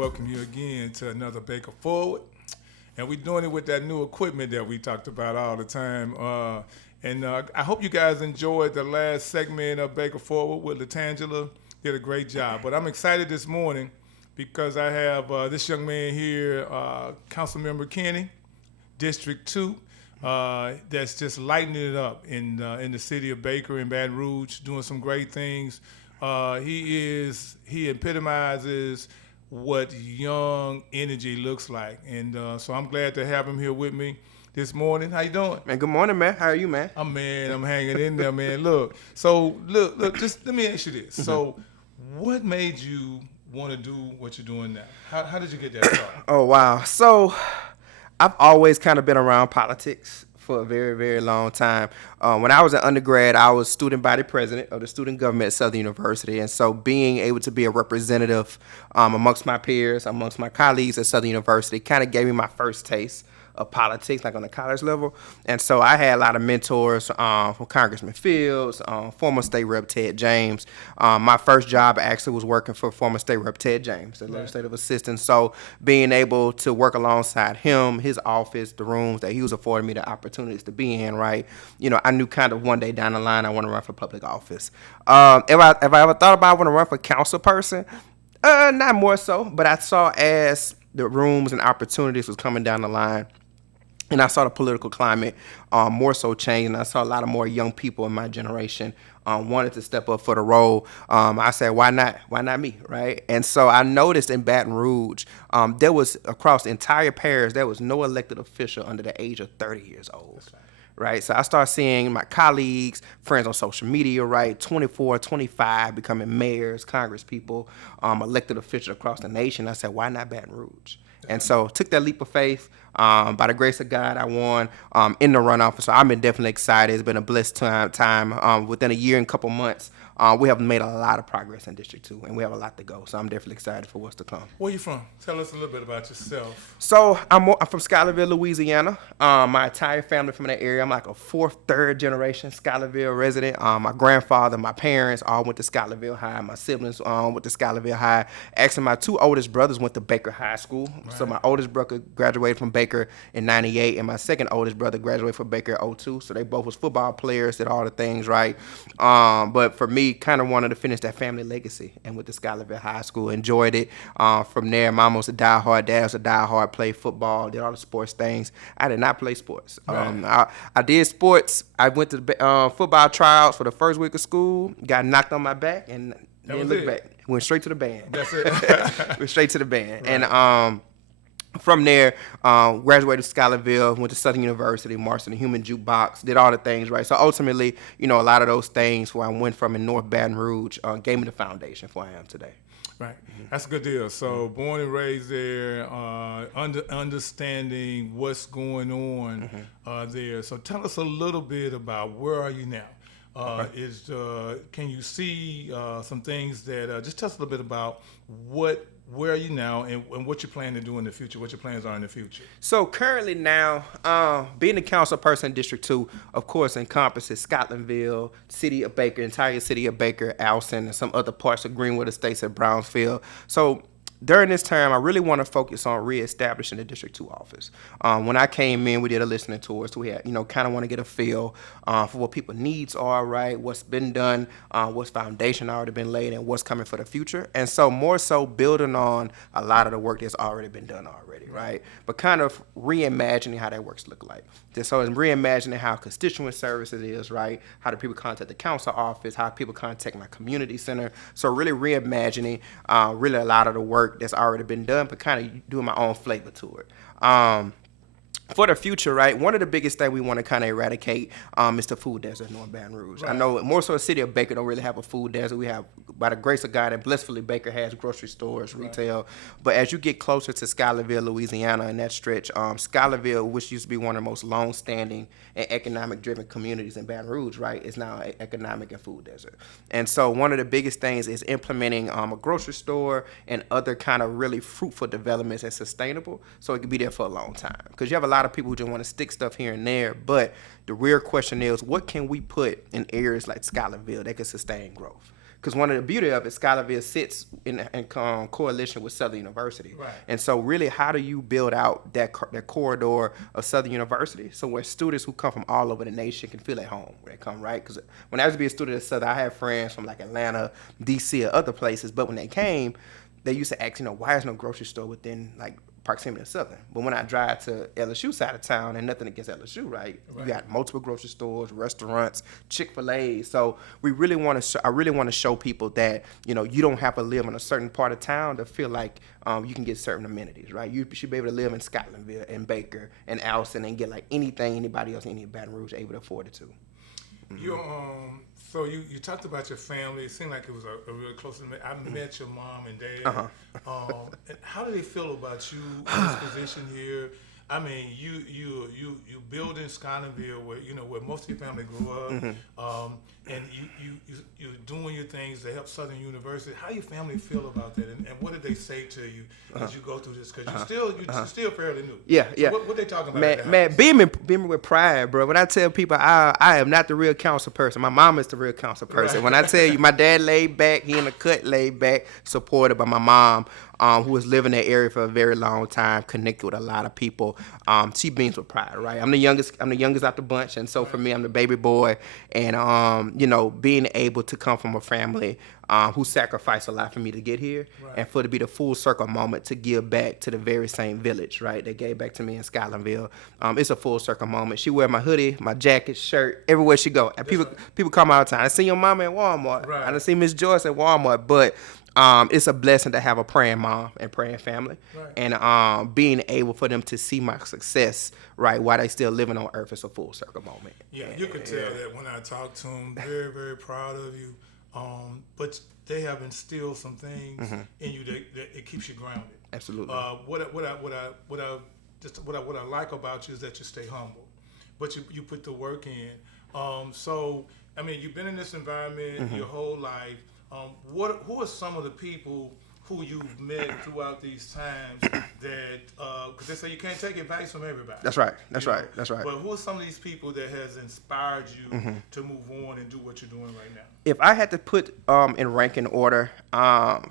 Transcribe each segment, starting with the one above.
welcome you again to another Baker Forward. And we're doing it with that new equipment that we talked about all the time. I hope you guys enjoyed the last segment of Baker Forward with Latangela. Did a great job. But I'm excited this morning because I have this young man here, Councilmember Kenney, District 2, that's just lighting it up in the city of Baker and Baton Rouge, doing some great things. He epitomizes what young energy looks like, and so I'm glad to have him here with me this morning. How you doing? Man, good morning, man. How are you, man? I'm hanging in there, man. Look. Just let me ask you this. So, what made you want to do what you're doing now? How did you get that started? Oh, wow. So, I've always kind of been around politics for a very, very long time. When I was an undergrad, I was student body president of the student government at Southern University. And so being able to be a representative amongst my peers, amongst my colleagues at Southern University kind of gave me my first taste of politics, like on the college level. And so I had a lot of mentors from Congressman Fields, former State Rep Ted James. My first job actually was working for former State Rep Ted James, the legislative assistant. So being able to work alongside him, his office, the rooms that he was affording me the opportunities to be in, right? You know, I knew kind of one day down the line I want to run for public office. If I ever thought about I want to run for council person, not more so, but I saw as the rooms and opportunities was coming down the line, and I saw the political climate more so change, and I saw a lot of more young people in my generation wanted to step up for the role. I said, why not? Why not me, right? And so I noticed in Baton Rouge, there was, across the entire parish, there was no elected official under the age of 30 years old. Right, so I started seeing my colleagues, friends on social media, right, 24, 25, becoming mayors, congress people, elected officials across the nation. I said, why not Baton Rouge? And so took that leap of faith. By the grace of God, I won in the runoff. So I've been definitely excited. It's been a blessed time. Within a year and a couple months, we have made a lot of progress in District 2, and we have a lot to go. So I'm definitely excited for what's to come. Where you from? Tell us a little bit about yourself. So I'm from Schuylerville, Louisiana. My entire family from that area. I'm like a fourth, third generation Schuylerville resident. My grandfather, my parents all went to Schuylerville High. My siblings went to Schuylerville High. Actually, my two oldest brothers went to Baker High School. Right. So my oldest brother graduated from Baker in '98, and my second oldest brother graduated from Baker in '02. So they both was football players, did all the things right. But for me, kind of wanted to finish that family legacy, and with the Schuylerville High School, enjoyed it. From there, mom was a diehard, dad was a diehard, played football, did all the sports things. I did not play sports. Right. I did sports. I went to the football tryouts for the first week of school, got knocked on my back, and didn't look back. Went straight to the band. That's it. Went straight to the band. Right. And from there, graduated Schuylerville, went to Southern University, marched in the Human Jukebox, did all the things, right? So ultimately, you know, a lot of those things where I went from in North Baton Rouge gave me the foundation for where I am today. Right. That's a good deal. So born and raised there, understanding what's going on there. So tell us a little bit about where are you now? Can you see some things that, just tell us a little bit about where are you now and what you plan to do in the future, what your plans are in the future? So currently now, being the council person in District 2, of course, encompasses Scotlandville, city of Baker, entire city of Baker, Alson, and some other parts of Greenwood Estates at Brownsfield. So during this term, I really want to focus on reestablishing the District 2 office. When I came in, we did a listening tour, so we had, kind of want to get a feel for what people's needs are, right? What's been done, what's foundation already been laid, and what's coming for the future. And so more so building on a lot of the work that's already been done already, right? But kind of reimagining how that works look like. So it's reimagining how constituent services is, right? How do people contact the council office? How people contact my community center? So really reimagining really a lot of the work that's already been done, but kind of doing my own flavor to it. For the future, right, one of the biggest things we want to kind of eradicate is the food desert in North Baton Rouge. Right. I know more so the city of Baker don't really have a food desert. We have, by the grace of God, and blissfully Baker has grocery stores, retail. Right. But as you get closer to Schuylerville, Louisiana, and that stretch, Schuylerville, which used to be one of the most long-standing and economic-driven communities in Baton Rouge, right, is now an economic and food desert. And so one of the biggest things is implementing a grocery store and other kind of really fruitful developments that's sustainable so it can be there for a long time. Because you have a lot of people who just want to stick stuff here and there, but the real question is, what can we put in areas like Schuylerville that can sustain growth? Because one of the beauty of it, Schuylerville sits in coalition with Southern University. Right. And so really, how do you build out that corridor of Southern University so where students who come from all over the nation can feel at home where they come, right? Because when I used to be a student at Southern, I had friends from like Atlanta, D.C., or other places. But when they came, they used to ask, why is no grocery store within like proximity to Southern? But when I drive to LSU side of town, and nothing against LSU, right? You got multiple grocery stores, restaurants, Chick-fil-A. So we really want to. I really want to show people that you don't have to live in a certain part of town to feel like you can get certain amenities, right? You should be able to live in Scotlandville and Baker and Alston and get like anything anybody else in Baton Rouge able to afford it to. So you talked about your family. It seemed like it was a really close. I met your mom and dad. And how do they feel about you in this position here? I mean, you build in Scotlandville where most of your family grew up, and you're doing your things to help Southern University. How your family feel about that, and what did they say to you as you go through this? Because you're still fairly new. Yeah. So what they talking about? Man, beaming with pride, bro. When I tell people I am not the real council person, my mom is the real council person. Right. When I tell you, my dad laid back, he in the cut laid back, supported by my mom. Who was living in that area for a very long time, connected with a lot of people. She beams with pride, right? I'm the youngest out the bunch, and so for me, I'm the baby boy. And being able to come from a family who sacrificed a lot for me to get here, and for it to be the full circle moment to give back to the very same village, right? They gave back to me in Scotlandville. It's a full circle moment. She wear my hoodie, my jacket, shirt, everywhere she go. And people come all the time. I see your mama at Walmart. Right. I done see Miss Joyce at Walmart, but it's a blessing to have a praying mom and praying family, and being able for them to see my success, right, while they still living on earth is a full circle moment. Yeah, you could tell that when I talk to them. Very, very proud of you. But they have instilled some things in you that it keeps you grounded. Absolutely. What I like about you is that you stay humble, but you put the work in. So I mean, you've been in this environment your whole life. Who are some of the people who you've met throughout these times that, because they say you can't take advice from everybody. That's right. That's right. But who are some of these people that has inspired you to move on and do what you're doing right now? If I had to put in ranking order,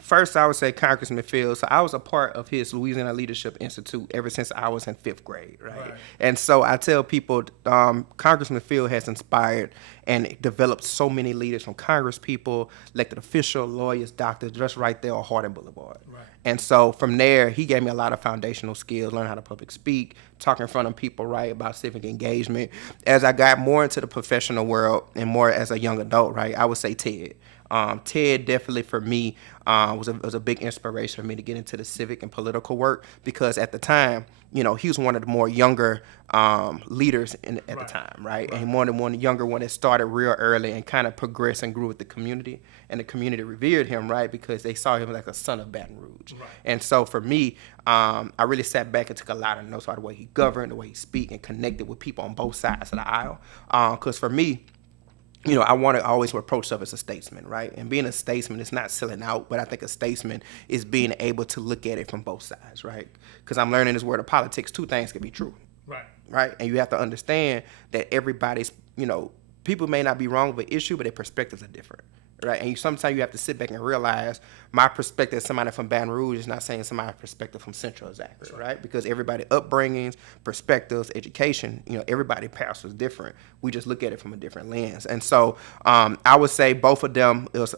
first I would say Congressman Fields. So I was a part of his Louisiana Leadership Institute ever since I was in 5th grade, right? And so I tell people Congressman Fields has inspired and developed so many leaders, from Congress people, elected officials, lawyers, doctors, just right there on Hardin Boulevard. Right. And so from there, he gave me a lot of foundational skills, learn how to public speak, talk in front of people, right, about civic engagement. As I got more into the professional world and more as a young adult, right, I would say Ted. Ted definitely for me was a big inspiration for me to get into the civic and political work, because at the time, he was one of the more younger leaders at the time, right? And more than one younger one that started real early and kind of progressed and grew with the community, and the community revered him, right, because they saw him like a son of Baton Rouge. Right. And so for me, I really sat back and took a lot of notes about the way he governed, the way he speak, and connected with people on both sides of the aisle. Because for me, I want to always approach stuff as a statesman, right? And being a statesman is not selling out, but I think a statesman is being able to look at it from both sides, right? Because I'm learning this world of politics, two things can be true. Right? And you have to understand that everybody's, people may not be wrong with an issue, but their perspectives are different. Right, and sometimes you have to sit back and realize my perspective as somebody from Baton Rouge is not saying somebody's perspective from Central is accurate, right? Because everybody upbringings, perspectives, education, everybody path was different. We just look at it from a different lens. And so I would say both of them, it was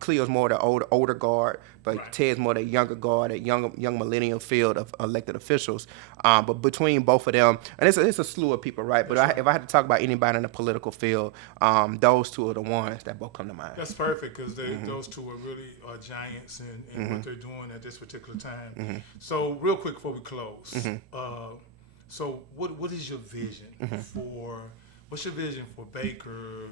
Cleo's more the older guard, but Ted's more the younger guard, that young millennial field of elected officials. But between both of them, and it's a slew of people, right? But if I had to talk about anybody in the political field, those two are the ones that both come to mind. That's perfect, because those two are really giants in what they're doing at this particular time. So real quick before we close, so what is your vision for? What's your vision for Baker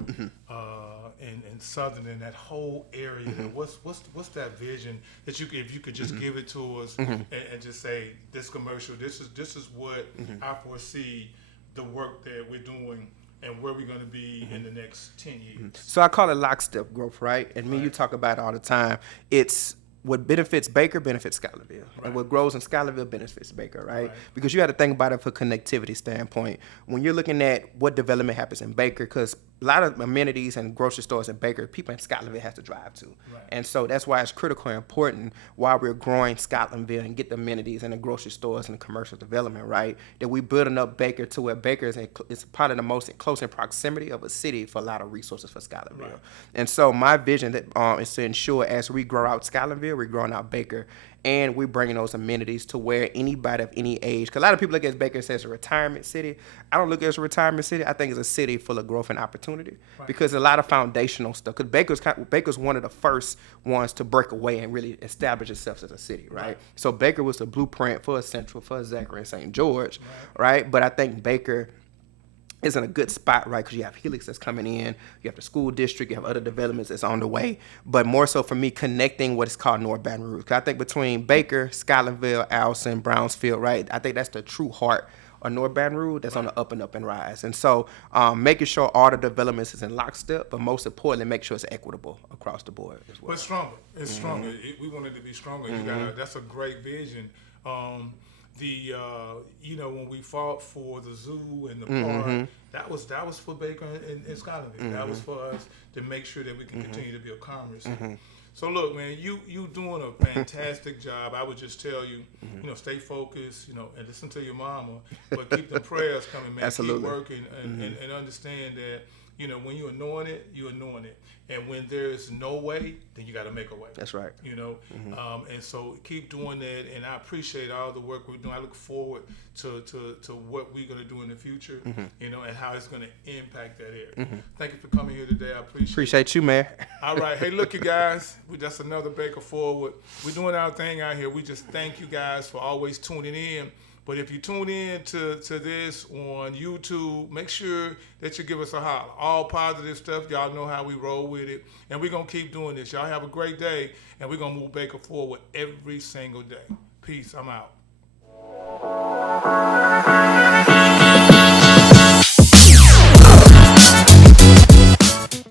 and Southern and that whole area? What's that vision that if you could just give it to us and just say, this commercial, this is what I foresee the work that we're doing and where we're going to be in the next 10 years. So I call it lockstep growth, right? And you talk about it all the time. It's what benefits Baker benefits Schuylerville, and what grows in Schuylerville benefits Baker, right? Because you have to think about it from a connectivity standpoint. When you're looking at what development happens in Baker, because a lot of amenities and grocery stores in Baker, people in Scotlandville have to drive to. Right. And so that's why it's critical and important while we're growing Scotlandville and get the amenities and the grocery stores and the commercial development, right? That we building up Baker to where Baker is probably the most close in proximity of a city for a lot of resources for Scotlandville. Right. And so my vision that is to ensure as we grow out Scotlandville, we're growing out Baker, and we're bringing those amenities to where anybody of any age, because a lot of people look at Baker as a retirement city. I don't look at it as a retirement city. I think it's a city full of growth and opportunity, right. because a lot of foundational stuff. Because Baker's one of the first ones to break away and really establish itself as a city, right? So Baker was the blueprint for Central, for Zachary and St. George, right? But I think Baker is in a good spot, right? Because you have Helix that's coming in, you have the school district, you have other developments that's on the way. But more so for me, connecting what is called North Baton Rouge. Because I think between Baker, Scotlandville, Allison, Brownsfield, right? I think that's the true heart of North Baton Rouge that's on the up and rise. And so making sure all the developments is in lockstep, but most importantly, make sure it's equitable across the board as well. But stronger. It's stronger. We want it to be stronger. That's a great vision. When we fought for the zoo and the park, that was for Baker and Scotlandville. That was for us to make sure that we can continue to be a commerce. So look, man, you doing a fantastic job. I would just tell you, stay focused, and listen to your mama, but keep the prayers coming, man. Absolutely. Keep working and understand that, when you anoint it, you anoint it. And when there's no way, then you got to make a way. That's right. And so keep doing that. And I appreciate all the work we're doing. I look forward to what we're going to do in the future, and how it's going to impact that area. Thank you for coming here today. I Appreciate you, man. All right. Hey, look, you guys. That's another Baker Forward. We're doing our thing out here. We just thank you guys for always tuning in. But if you tune in to this on YouTube, make sure that you give us a holler. All positive stuff. Y'all know how we roll with it. And we're going to keep doing this. Y'all have a great day. And we're going to move Baker forward every single day. Peace. I'm out.